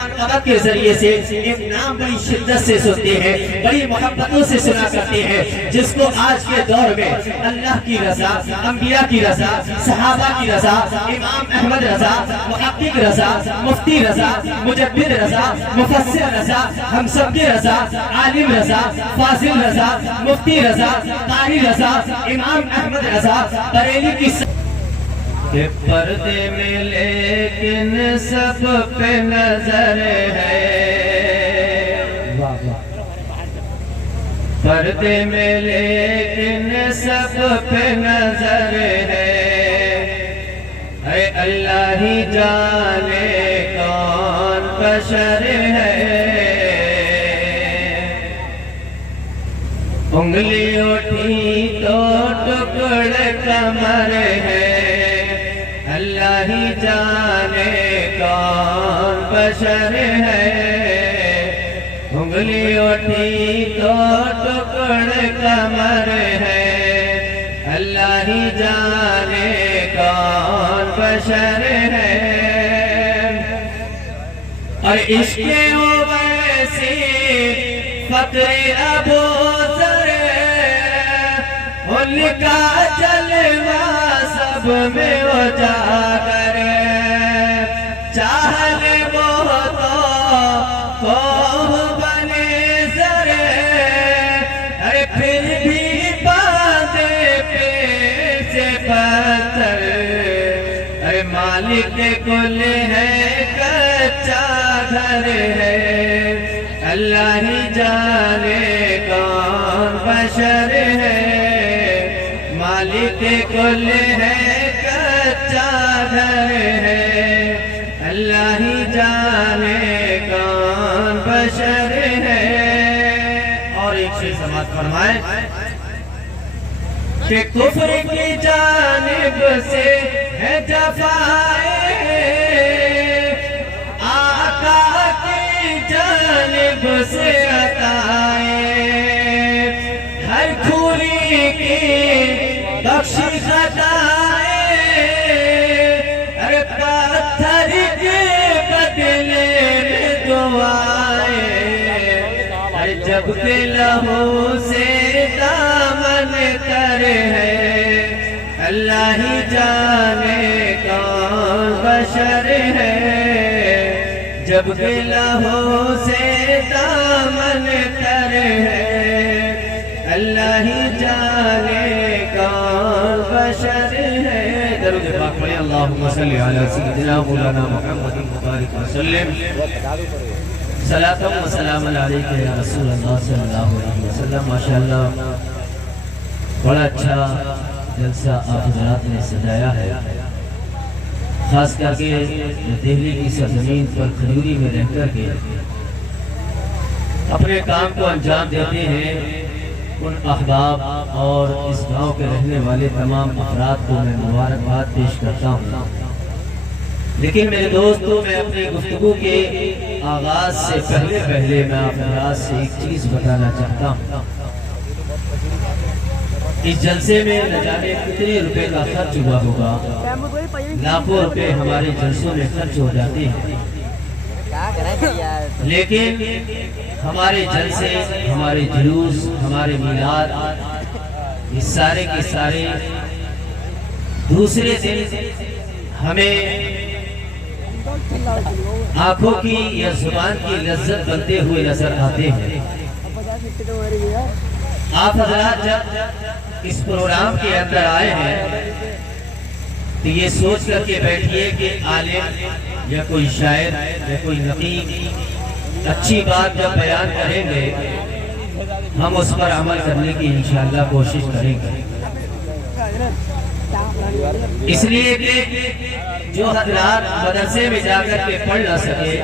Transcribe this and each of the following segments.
وقت کے ذریعے سے ایک نام بڑی شدت سے سنتے ہیں، بڑی محبتوں سے سنا کرتے ہیں، جس کو آج کے دور میں اللہ کی رضا، انبیاء کی رضا، صحابہ کی رضا، امام احمد رضا، محقق رضا، مفتی رضا، مجدد رضا، مفسر رضا، ہم سب کی رضا، عالم رضا، فاضل رضا، مفتی رضا، قاری رضا، امام احمد رضا، بریلی کی کہ پردے میں لیکن سب پہ نظر ہے، پردے میں لیکن سب پہ نظر ہے، اے اللہ ہی جانے کون بشر ہے، انگلی اٹھی تو ٹکڑے کمر ہے، اللہ ہی جانے کون بشر ہے، انگلی اٹھی تو ٹکڑ کمر ہے، اللہ ہی جانے کون بشر ہے، اور عشق ویسی فقر ابو ذر ان کا جلوہ سب میں اجاگر، چاہے وہ تو قوم بنے زر، ارے پھر بھی باندھے پیر سے پتھر، ارے مالک کل ہے کچا گھر ہے، اللہ ہی جانے کون بشر ہے، مالک کل ہے کچا گھر ہے، اللہ ہی جانے کون بشر ہے، اور ایک شعر سماعت فرمائیں کہ کفر کی جانب سے ہے جفائے، آقا کی جانب سے عطائے، ہر کھوری کی بخشی خطائے، ارے پتھر کے بدلے میں دعائے، ارے جب کہ لہو سے دامن تر ہے، اللہ ہی جانے کون بشر ہے، جب کہ لہو سے دامن تر ہے، اللہ ہی جانے کون بشر ہے، درود پاک پڑھیں اللہم صلی علی سیدنا مولانا محمد مبارک وسلم، صلاۃ و سلام علیکہ یا رسول اللہ صلی اللہ علیہ وسلم۔ ماشاءاللہ بڑا اچھا جلسہ آپ حضرات نے سجایا ہے، خاص کر کے دہلی کی سرزمین پر کھجوری میں رہ کر کے اپنے کام کو انجام دیتے ہیں، ان احباب اور اس گاؤں کے رہنے والے تمام افراد کو میں مبارکباد پیش کرتا ہوں۔ لیکن میرے دوستو، میں اپنی گفتگو کے آغاز سے پہلے میں آپ حضرات سے ایک چیز بتانا چاہتا ہوں۔ اس جلسے میں نہ جانے کتنے روپے کا خرچ ہوا ہوگا، لاکھوں روپے ہمارے جلسوں میں خرچ ہو جاتے ہیں، لیکن ہمارے جلسے، ہمارے جلوس، ہمارے میلاد، یہ سارے کے سارے دوسرے دن ہمیں آنکھوں کی یا زبان کی لذت بنتے ہوئے نظر آتے ہیں۔ آپ حضرات جب اس پروگرام کے اندر آئے ہیں تو یہ سوچ کر کے بیٹھئے کہ عالم یا کوئی شاعر یا کوئی نقیب اچھی بات جب بیان کریں گے، ہم اس پر عمل کرنے کی انشاءاللہ کوشش کریں گے، اس لیے کہ جو حضرات مدرسے میں جا کر کے پڑھ نہ سکے،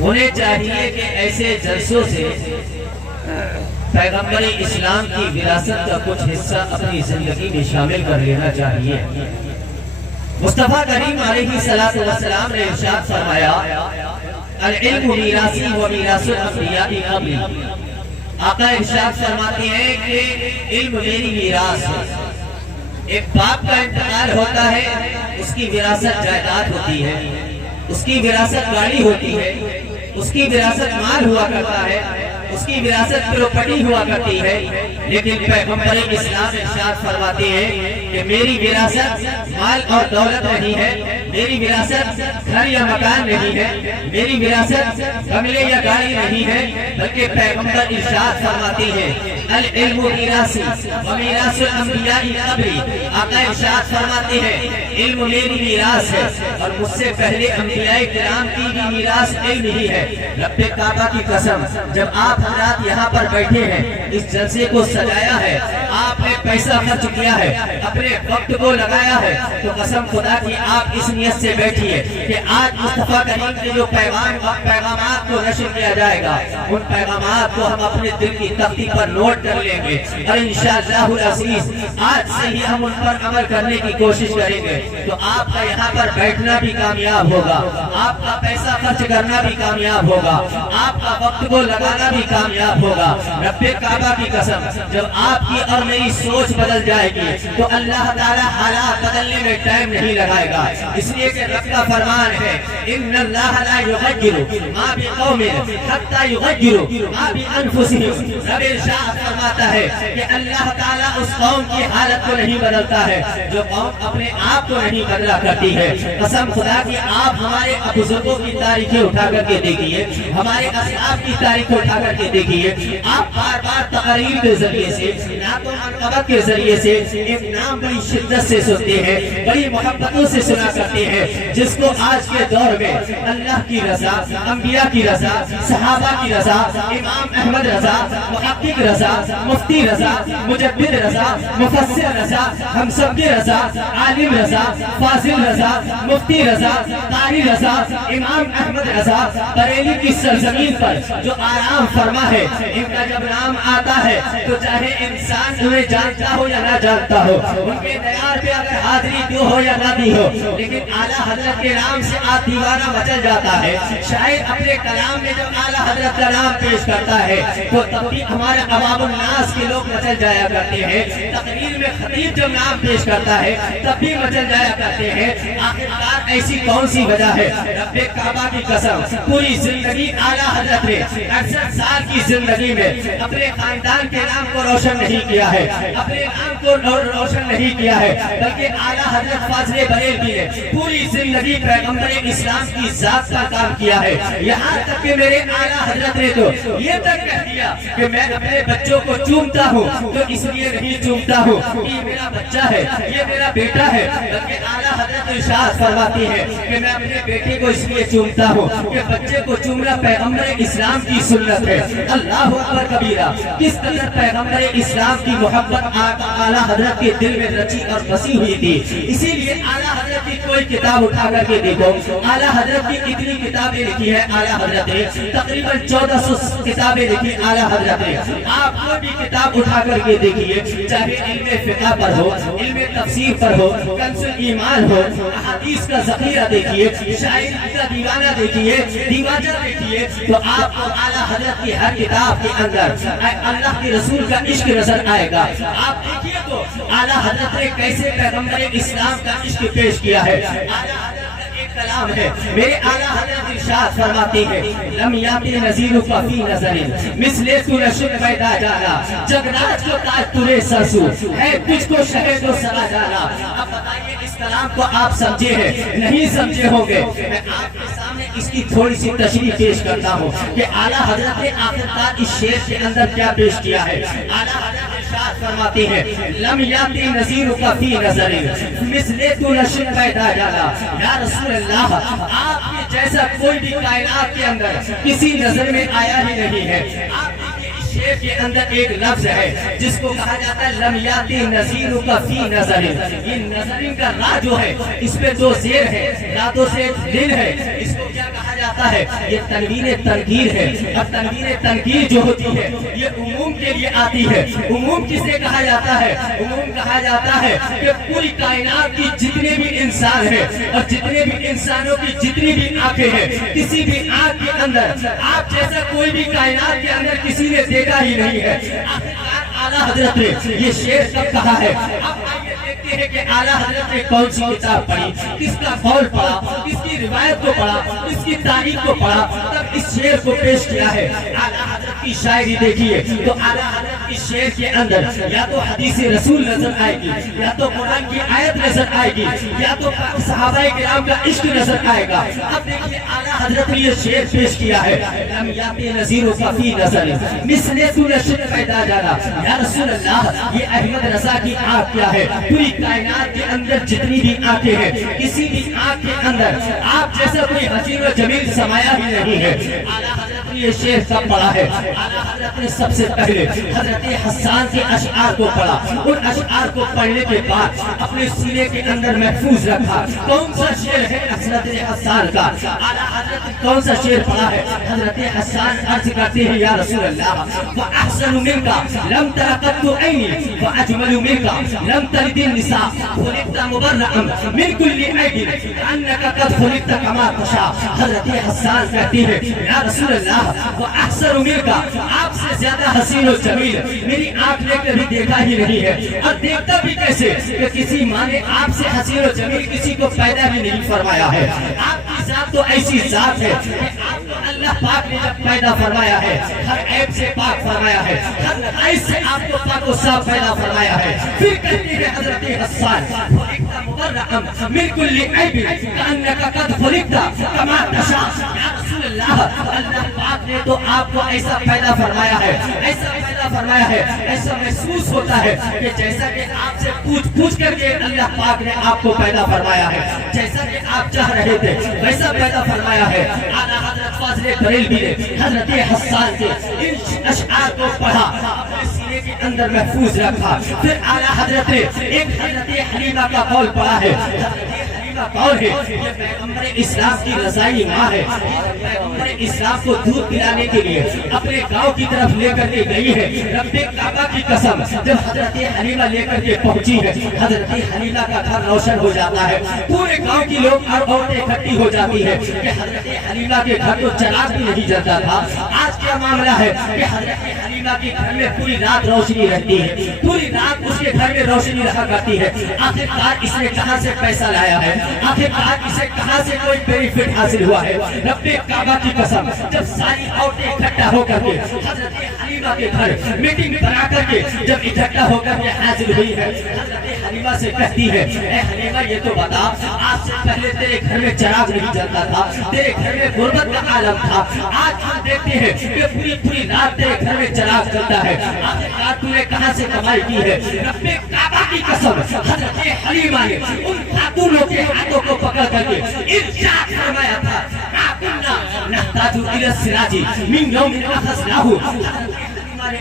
انہیں چاہیے کہ ایسے جلسوں سے پیغمبر اسلام کی وراثت کا کچھ حصہ اپنی زندگی میں شامل کر لینا چاہیے۔ مصطفیٰ کریم علیہ السلام نے ارشاد فرمایا، العلم میراثی و میراث الانبیاء قبلی، آقا ارشاد فرماتے ہیں کہ علم میری میراث ہے، ایک باپ کا انتقال ہوتا ہے، اس کی وراثت جائیداد ہوتی ہے، اس کی وراثت گاڑی ہوتی ہے، اس کی وراثت مال ہوا کرتا ہے، اس کی وراثت پراپرٹی ہوا کرتی ہے، لیکن پیغمبر اسلام ارشاد فرماتے ہیں کہ میری وراثت مال اور دولت نہیں ہے، میری وراثت گھر یا مکان نہیں ہے، میری وراثت بنگلے یا گاڑی نہیں ہے، بلکہ پیغمبر ارشاد فرماتے ہیں العلم میراثی و میراث الانبیاء قبلی، آقا ارشاد فرماتے ہیں علم میری میراث ہے اور مجھ سے پہلے انبیاء کرام کی بھی میراث علم ہی ہے۔ رب کعبہ کی قسم، جب آپ حضرات یہاں پر بیٹھے ہیں، اس جلسے کو سجایا ہے، آپ نے پیسہ خرچ کیا ہے، اپنے وقت کو لگایا ہے، تو قسم خدا کی آپ اس نیت سے بیٹھیے کہ آج مصطفیٰ کریم کے جو پیغامات کو نشر کیا جائے گا، ان پیغامات کو ہم اپنے دل کی تختی پر نوٹ کر لیں گے اور انشاءاللہ العزیز آج سے ہی ہم ان پر عمل کرنے کی کوشش کریں گے، تو آپ کا یہاں پر بیٹھنا بھی کامیاب ہوگا، آپ کا پیسہ خرچ کرنا بھی کامیاب ہوگا، آپ کا وقت کو لگانا بھی کامیاب ہوگا۔ رب کعبہ کی قسم، جب آپ کی اور میری سوچ بدل جائے گی تو اللہ تعالیٰ حالات بدلنے میں ٹائم نہیں لگائے گا، اس لیے کہ رب کا فرمان ہے ان اللہ لا یغیر ما بقوم حتی یغیروا ما بانفسہم۔ رب ارشاد فرماتا ہے کہ اللہ تعالیٰ اس قوم کی حالت کو نہیں بدلتا ہے جو قوم اپنے آپ کو نہیں بدلا کرتی ہے۔ قسم خدا کی آپ ہمارے بزرگوں کی تاریخیں اٹھا کر کے دیکھیے، ہمارے اسلاف کی تاریخ اٹھا کر کے دیکھیے، آپ بار بار تقاریر کے ذریعے سے، نعت و منقبت کے ذریعے سے ایک نام بڑی شدت سے سنتے ہیں، بڑی محبتوں سے سنا کرتے ہیں، جس کو آج کے دور میں اللہ کی رضا، انبیاء کی رضا، صحابہ کی رضا، امام احمد رضا، محقق رضا، مفتی رضا، مجدد رضا، مفسر رضا، ہم سب کی رضا، عالم رضا، فاضل رضا، مفتی رضا، قاری رضا، امام احمد رضا، بریلی کی سرزمین پر جو آرام فرما ہے، ان کا جب نام آتا ہے تو چاہے انسان انہیں جانتا ہو یا نہ جانتا ہو، ان کے دیار پہ اگر حاضری دو ہو یا نہ دی ہو، لیکن اعلیٰ حضرت کے نام سے آپ دیوانہ مچل جاتا ہے۔ شاید اپنے کلام میں جب اعلیٰ حضرت کا نام پیش کرتا ہے تو تب بھی ہمارے عوام الناس کے لوگ مچل جایا کرتے ہیں، تقریر میں خطیب جب نام پیش کرتا ہے تب بھی مچل جایا کرتے ہیں۔ آخرکار ایسی کون سی وجہ ہے؟ رب کعبہ کی قسم، پوری زندگی اعلیٰ حضرت نے 68 سال کی زندگی میں اپنے خاندان کے نام کو روشن نہیں کیا ہے، اپنے نام کو روشن نہیں کیا ہے، بلکہ اعلیٰ حضرت فاضل بریلوی نے پوری زندگی پیغمبر اسلام کی ذات کا کام کیا ہے۔ یہاں تک کہ میرے اعلیٰ حضرت نے تو یہ تک کہہ دیا کہ میں اپنے بچوں کو چومتا ہوں تو اس لیے نہیں چومتا ہوں کہ یہ میرا بچہ ہے، یہ میرا بیٹا ہے، بلکہ اعلیٰ حضرت ارشاد فرماتی ہے کہ میں اپنے بیٹے کو اس لیے چومتا ہوں کہ بچے کو چومنا پیغمبر اسلام کی سنت ہے۔ اللہ اکبر کبیرہ، کس قدر پیغمبر اسلام کی محبت اعلیٰ حضرت کے دل میں رچی اور بسی ہوئی تھی۔ اسی لیے اعلیٰ حضرت کی کوئی کتاب اٹھا کر کے دیکھو، اعلیٰ حضرت کی اتنی کتابیں لکھی ہے اعلیٰ حضرت نے، تقریباً 1400 کتابیں لکھی اعلیٰ حضرت نے۔ آپ کوئی بھی کتاب اٹھا کر کے دیکھیے، چاہے علم فقہ پر ہو، علم تفسیر پر ہو، کنز ایمان ہو، احادیث کا ذخیرہ دیکھیے، شاعری کا دیوانہ دیکھیے، دیواجہ دیکھیے، تو آپ کو اعلیٰ حضرت کی ہر کتاب کے اندر اللہ کے رسول کا عشق نظر آئے گا۔ آپ دیکھیے تو اعلیٰ حضرت نے کیسے پیغمبر اسلام کا عشق پیش کیا ہے۔ اعلیٰ حضرت کا ایک کلام ہے، میرے اعلیٰ حضرت ارشاد فرماتے ہیں لم یاتی نظیر فی نظر مثل تو رشد پیدا جانا، جگراج کو تاج تورے سرسو ہے تجھ کو شہد و سرا جانا۔ اب بتائیے اس کلام کو آپ سمجھے ہیں نہیں سمجھے ہوں گے؟ میں آپ کے سامنے اس کی تھوڑی سی تشریح پیش کرتا ہوں کہ اعلیٰ حضرت نے آخرکار اس شعر کے اندر کیا پیش کیا ہے۔ اعلیٰ حضرت ارشاد فرماتے ہیں لم یاتی نظیر فی نظر مثل تو رشد پیدا جانا۔ یا رسول اللہ، آپ کے جیسا کوئی بھی کائنات کے اندر کسی نظر میں آیا ہی نہیں ہے۔ آپ شعر کے اندر ایک لفظ ہے جس کو کہا جاتا ہے لم یاتی نظیر فی نظر۔ یہ نظرین کا را جو ہے اس پہ دو زیر ہے، راتوں سے دل ہے، اس کو کیا کہا جاتا ہے؟ یہ تنوین تنکیر ہے، اور تنوین تنکیر جو ہوتی ہے یہ عموم کے لیے آتی ہے۔ عموم کسے کہا جاتا ہے؟ عموم کہا جاتا ہے کہ پوری کائنات کی جتنے بھی انسان ہیں اور جتنے بھی انسانوں کی جتنی بھی آنکھیں ہیں، کسی بھی آنکھ کے اندر آپ جیسا کوئی بھی کائنات کے اندر کسی نے دیکھا ہی نہیں ہے۔ آخرکار اعلیٰ حضرت نے یہ شعر کب کہا ہے؟ اب آئیے دیکھتے ہیں کہ اعلیٰ حضرت نے کون سی کتاب پڑھی، کس کا قول پڑھا، کس کی روایت کو پڑھا، کس کی تاریخ کو پڑھا، تب اس شعر کو پیش کیا ہے۔ اعلیٰ حضرت کی شاعری دیکھیے تو اعلیٰ حضرت کی شعر کے اندر یا تو حدیث رسول نظر آئے گی، یا تو قرآن کی آیت نظر آئے گی، یا تو صحابہ کرام کا عشق نظر آئے گا۔ اب دیکھیے اعلیٰ حضرت نے یہ شعر پیش کیا ہے، لم یاتی نظیر کا فی نظر مثل تو نشد پیدا جانا۔ یا رسول اللہ، یہ احمد رضا کی آنکھ کیا ہے؟ پوری کائنات کے اندر جتنی بھی آنکھیں ہیں، کسی بھی آنکھ کے اندر آپ جیسا کوئی حسین و جمیل سمایا ہی نہیں ہے۔ اعلیٰ حضرت نے یہ شعر کب پڑھا ہے؟ اعلیٰ حضرت نے سب سے پہلے حضرت حسان کے اشعار کو پڑھا، ان اشعار کو پڑھنے کے بعد اپنے سینے کے اندر محفوظ رکھا۔ کون سا شعر ہے حضرت حسان کا؟ اعلیٰ حضرت نے کون سا شعر پڑھا ہے؟ حضرت حسان عرض کرتے ہیں یا رسول اللہ وَأَحْسَنُ مِنْكَ لَمْ تَرَ قَطُّ عَيْنِي وَأَجْمَلُ مِنْكَ لَمْ تَلِدِ النِّسَاءُ خُلِقْتَ مُبَرَّأً مِنْ كُلِّ عَيْبٍ كَأَنَّكَ قَدْ خُلِقْتَ كَمَا تَشَاءُ۔ حضرت حسان کہتے ہیں یا رسول اللہ وَأَحْسَنُ مِنْكَ، آپ سے زیادہ حسین و جمیل میری آنکھ نے کبھی دیکھا ہی نہیں ہے، اور دیکھتا بھی کیسے کہ کسی ماں نے آپ سے حسین و جمیل کسی کو پیدا بھی نہیں فرمایا ہے۔ آپ کی ذات تو ایسی ذات ہے کہ آپ کو اللہ پاک نے جب پیدا فرمایا ہے، ہر عیب سے پاک فرمایا ہے، ہر نقائص سے آپ کو پاک و صاف پیدا فرمایا ہے۔ پھر کہتے ہیں حضرت حسان خلقت مبرأً من کل عیب کأنک قد خلقت کما تشاء۔ یا رسول اللہ، اللہ پاک نے تو آپ کو ایسا پیدا فرمایا ہے، ایسا پیدا فرمایا ہے، ایسا محسوس ہوتا ہے کہ جیسا کہ آپ سے پوچھ کر کے اللہ پاک نے آپ کو پیدا فرمایا ہے، جیسا کہ آپ چاہ رہے تھے ویسا پیدا فرمایا ہے۔ اعلیٰ حضرت فاضل بریلوی نے حضرت حسان کے ان اشعار کو پڑھا، اپنے سینے کے اندر محفوظ رکھا۔ پھر اعلیٰ حضرت نے ایک حضرت حلیمہ کا قول پڑھا ہے۔ کون ہے؟ یہ پیغمبر اسلام کی رضائی ماں ہے، پیغمبر اسلام کو دودھ پلانے کے لیے اپنے گاؤں کی طرف لے کر کے گئی ہے۔ رب کعبہ کی قسم، جب حضرت حلیمہ لے کر کے پہنچی ہے، حضرت حلیمہ کا گھر روشن ہو جاتا ہے، پورے گاؤں کی لوگ اور عورتیں اکٹھی ہو جاتی ہے کہ حضرت حلیمہ کے گھر تو چراغ بھی نہیں جلتا تھا، آج کیا معاملہ ہے کہ حضرت حلیمہ کے گھر میں پوری رات روشنی رہتی ہے، پوری رات اس کے گھر میں روشنی رہا کرتی ہے۔ آخرکار اس نے کہاں سے پیسہ لایا ہے؟ آخرکار اسے کہاں سے کوئی بینیفٹ حاصل ہوا ہے؟ رب کعبہ کی قسم، جب ساری عورتیں اکٹھا ہو کر کے حضرت حلیمہ کے گھر میٹنگ بنا کر کے جب اکٹھا ہو کر کے حاضر ہوئی ہے، حضرت حلیمہ سے کہتی ہے اے حلیمہ یہ تو بتا، آج سے پہلے تیرے گھر میں چراغ نہیں جلتا تھا، تیرے گھر میں غربت کا عالم تھا، آج ہم دیکھتے ہیں کہ پوری رات تیرے گھر میں چراغ جلتا ہے، آخرکار تو نے کہاں سے کمائی کی ہے؟ رب کعبہ کی قسم، حضرت حلیمہ نے ان خاتونوں کے ہاتھوں کو پکڑ کر کے ارشاد فرمایا تھا ما كنا نحتاج الى السراج من يوم اخذناه۔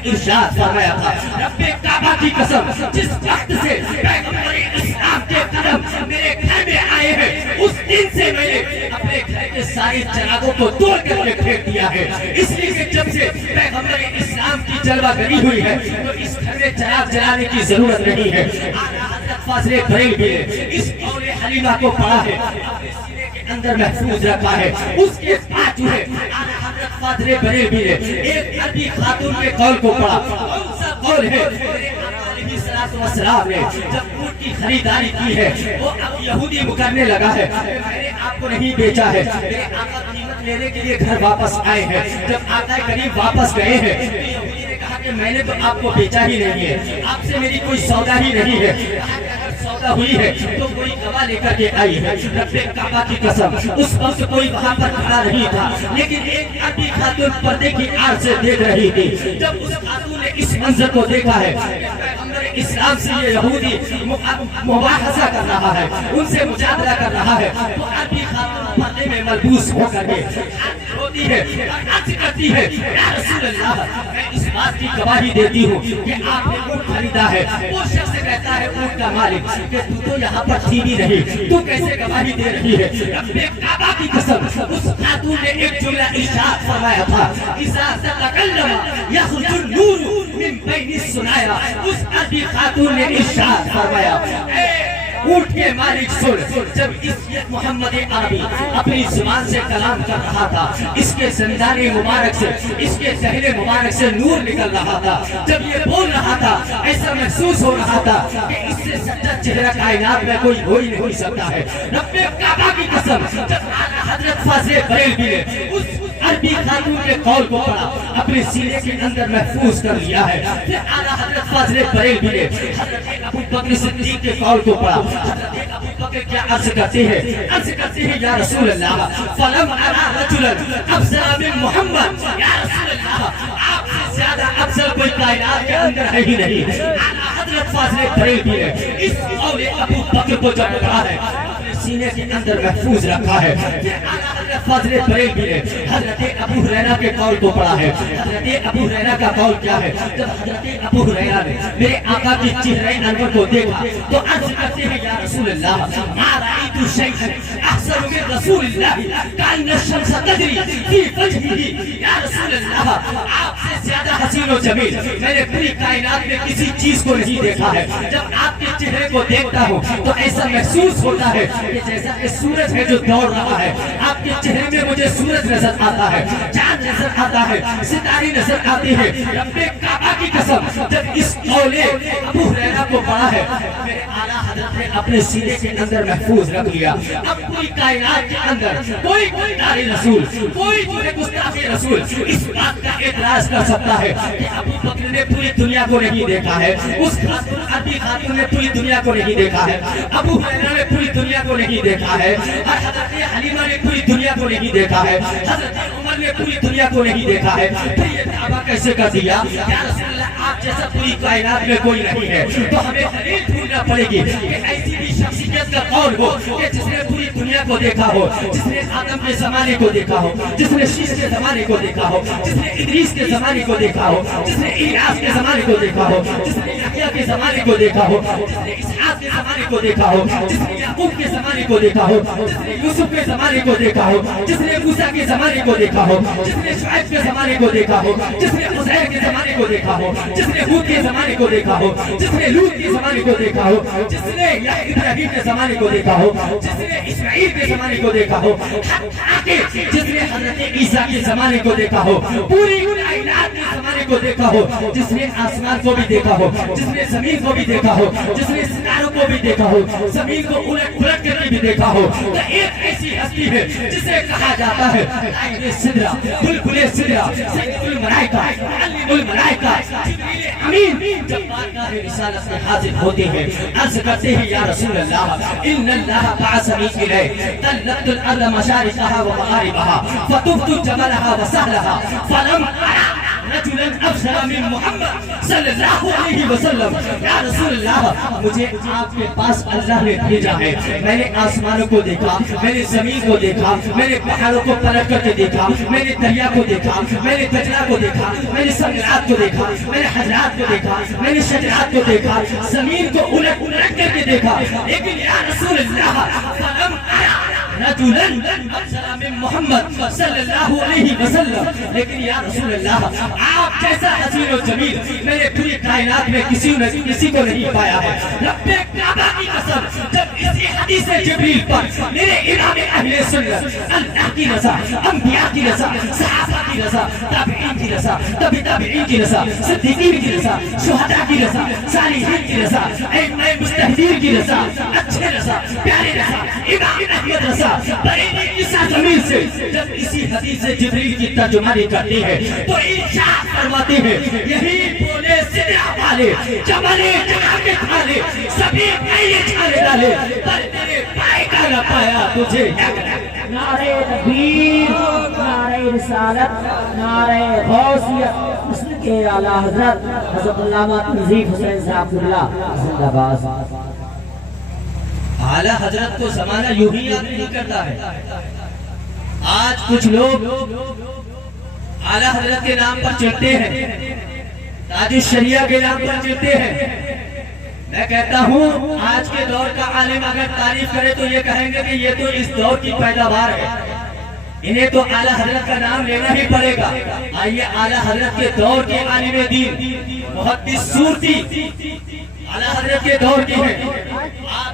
ارشاد فرمایا تھا رب کعبہ کی قسم، جس وقت سے پیغمبر اسلام کے قدم میرے گھر میں آئے ہیں، اس دن سے میں نے اپنے گھر کے سارے چراغوں کو توڑ کر کے پھینک دیا ہے، اس لیے کہ جب سے پیغمبر اسلام کی جلوہ گری ہوئی ہے تو اس گھر میں چراغ جلانے کی ضرورت نہیں ہے۔ حضرت فاضل بریلوی نے اس قول حلیمہ کو پڑھا ہے، اپنے سینے کے اندر محفوظ رکھا ہے۔ اس کے بعد جو ہے حضرت فاضل بریلوی نے ایک عربی خاتون کے قول کو پڑھا۔ کون سا قول ہے؟ نے جب اونٹ کی خریداری کی ہے، وہ اب یہودی مکرنے لگا ہے، میں نے آپ کو نہیں بیچا ہے، میرے آقا قیمت لینے کے لیے گھر واپس آئے ہیں۔ جب آقا قریب واپس گئے ہیں، یہودی نے کہا کہ میں نے تو آپ کو بیچا ہی نہیں ہے، آپ سے میری کوئی سودا ہی نہیں ہے، سودا ہوئی ہے تو کوئی گواہ لے کر کے آئی ہے۔ رب کعبہ کی قسم، اس وقت کوئی وہاں پر کھڑا نہیں تھا، لیکن ایک عربی خاتون پردے کی آڑ سے دیکھ رہی تھی۔ جب اس خاتون نے اس منظر کو دیکھا ہے، پیغمبر اسلام سے یہ یہودی مباحثہ کر رہا ہے، ان سے مجادلہ کر رہا ہے، تو عربی خاتون پردے میں ملبوس ہو کر کے روتی ہے اور عرض کرتی ہے یا رسول اللہ، میں اس بات کی گواہی دیتی ہوں کہ آپ نے اونٹ خریدا ہے۔ وہ شخص کہتا ہے اونٹ کا مالک کہ تو یہاں پر تھی بھی نہیں، تو کیسے گواہی دے رہی ہے؟ رب کعبہ کی قسم، اس خاتون نے ایک جملہ ارشاد فرمایا تھا اذا تکلم یخرج النور من بین الصنایا۔ اس عربی خاتون نے ارشاد فرمایا اے اونٹ کے مالک سن، جب اس محمد عربی اپنی زبان سے کلام کر رہا تھا، اس کے زندان مبارک سے، اس کے چہرے مبارک سے نور نکل رہا تھا، جب یہ بول رہا تھا ایسا محسوس ہو رہا تھا کہ اس سے سچا چہرہ کائنات میں کوئی ہو ہی نہیں سکتا ہے۔ رب کعبہ کی قسم، جب حضرت فاضل بریلوی نے اس عربی خاتون کے قول کو پڑھا، اپنے سینے کے اندر محفوظ کر لیا ہے، پھر اعلیٰ حضرت فاضل بریلوی نے حضرت ابو بکر صدیق کے قول کو پڑھا۔ حضرت ابو بکر کیا عرض کرتے ہیں یا رسول اللہ، فلم ارى رجلا افضل من محمد، یا رسول اللہ آپ سے زیادہ افضل کوئی کائنات کے اندر ہے ہی نہیں۔ اعلیٰ حضرت فاضل بریلوی نے اس قول ابو بکر کو جب پڑھا ہے، اپنے سینے کے اندر محفوظ رکھا ہے۔ حضرت فاضل بریلوی نے حضرت ابو ہریرہ کے قول کو پڑھا ہے۔ حضرت ابو ہریرہ کا قول کیا ہے؟ جب حضرت ابو ہریرہ نے میرے آقا کی چہرہ انور کو دیکھا تو عرض کرتے ہیں یا رسول اللہ، ما رأیت شیئا احسن من رسول اللہ کأن الشمس تجری فی وجہہ، یا رسول اللہ آپ سے زیادہ حسین و جمیل میں نے پوری کائنات میں کسی چیز کو نہیں دیکھا ہے۔ جب آپ کے چہرے کو دیکھتا ہوں تو ایسا محسوس ہوتا ہے کہ جیسا کہ سورج ہے جو دوڑ رہا ہے، آپ کے چہرے میں مجھے سورج نظر آتا ہے، چاند نظر آتا ہے، ستارے نظر آتے ہیں۔ رب کعبہ کی قسم، جب اس قول ابو ہریرہ کو پڑھا ہے، میرے اعلیٰ حضرت نے اپنے سینے کے اندر محفوظ رکھ لیا۔ اب کوئی کائنات کے اندر کوئی داری رسول، کوئی گستاخ رسول اس بات کا اعتراض کر سکتا ہے کہ ابو بکر نے پوری دنیا کو نہیں دیکھا ہے، اس عربی خاتون نے پوری دنیا کو نہیں دیکھا ہے، ابو ہریرہ نے پوری دنیا کو نہیں دیکھا ہے، اور حضرت حلیمہ نے پوری دنیا کو نہیں دیکھا ہے، حضرت عمر نے پوری دنیا کو نہیں دیکھا ہے، پھر یہ دعویٰ کیسے کر دیا یا رسول اللہ آپ جیسا پوری کائنات میں کوئی نہیں ہے؟ تو ہمیں دلیل ڈھونڈنا پڑے گی کہ ایسی بھی شخصیت کا قول ہو کہ جس نے پوری دنیا کو دیکھا ہو، جس نے آدم کے زمانے کو دیکھا ہو، جس نے شیش کے زمانے کو دیکھا ہو، جس نے ادریس کے زمانے کو دیکھا ہو، جس نے الیاس کے زمانے کو دیکھا ہو، جس نے یحییٰ کے زمانے کو دیکھا ہو، جس نے اسحاق کے زمانے کو دیکھا ہو، جس نے یعقوب کے زمانے کو دیکھا ہو، جس نے یوسف کے زمانے کو دیکھا ہو، جس نے موسیٰ کے زمانے کو دیکھا ہو، جس نے شعیب کے زمانے کو دیکھا ہو، جس نے عزیر کے زمانے کو دیکھا ہو، جس نے ہود کے زمانے کو دیکھا ہو، جس نے لوط کے زمانے کو دیکھا ہو، جس نے ابراہیم کے زمانے کو دیکھا ہو، جس نے اسماعیل کے زمانے کو دیکھا ہو، جس نے حضرت عیسیٰ کے زمانے کو دیکھا ہو، پوری کائنات کے زمانے کو دیکھا ہو، جس نے آسمان کو بھی دیکھا ہو، جس نے زمین کو بھی دیکھا ہو، جس نے ستاروں کو بھی دیکھا ہو، زمین کو الٹ پلٹ کر کے بھی دیکھا ہو، تو ایک ایسی ہستی ہے جسے کہا جاتا ہے سدرہ، بلبل سدرہ، سید الملائکہ، معلم الملائکہ، جبریل امین، جب بارگاہ رسالت میں حاضر ہوتے ہیں عرض کرتے ہیں یا رسول اللہ ان اللہ بعثنی الیک طلقت الارض مشارقها ومغاربها فطفت جبلها وسهلها فلم ارى رجلا افضل من محمد صلی اللہ علیہ وسلم۔ یا رسول اللہ مجھے آپ کے پاس اللہ نے بھیجا ہے، میں نے آسمانوں کو دیکھا، میں نے زمین کو دیکھا، میں نے پہاڑوں کو پلٹ کر کے دیکھا، میں نے دریا کو دیکھا، میں نے دجلہ کو دیکھا، میں نے سمرات کو دیکھا، میں نے حجرات کو دیکھا، میں نے شجرات کو دیکھا، زمین کو الٹ پلٹ کر کے دیکھا، لیکن یا رسول اللہ فلم رجلا افضل من محمد صلی اللہ علیہ وسلم، لیکن یا رسول اللہ آپ جیسا حسین و جمیل میں نے پوری کائنات میں کسی کو نہیں پایا ہے۔ رب کعبہ کی قسم، جب اسی حدیث جبریل پر میرے امام اہل سنت اللہ کی رضا، انبیاء کی رضا، صحابہ کی رضا، تابعین کی رضا، تبع تابعین کی رضا، صدیقین کی رضا، شہداء کی رضا، صالحین کی رضا، ائمہ مجتہدین کی رضا، اچھے رضا، پیارے رضا، امام احمد رضا، بریلی عیسیٰ زمین سے جب اسی حدیث جبریل کی ترجمانی کرتی ہے تو ارشاد فرماتے ہیں یہی بولے سدرہ والے، جبلے جگہ کے کھالے، سبھی کئی چھالے ڈالے، پر تیرے پائے کا نہ پایا تجھے۔ نعرہ تکبیر، نعرہ رسالت، نعرہ غوثیت، مسلم کے اعلیٰ حضرت حضرت علامہ نظیف حسین صاحب اللہ زندہ باد۔ اعلیٰ حضرت کو زمانہ یوں ہی یاد نہیں کرتا ہے۔ آج کچھ لوگ اعلیٰ حضرت کے نام پر چلتے ہیں، تاج الشریعہ کے نام پر چلتے ہیں۔ میں کہتا ہوں آج کے دور کا عالم اگر تعریف کرے تو یہ کہیں گے کہ یہ تو اس دور کی پیداوار ہے، انہیں تو اعلیٰ حضرت کا نام لینا ہی پڑے گا۔ آئیے اعلیٰ حضرت کے دور کے عالم دین محدث صورتی اعلیٰ حضرت کے دور کی ہیں، آپ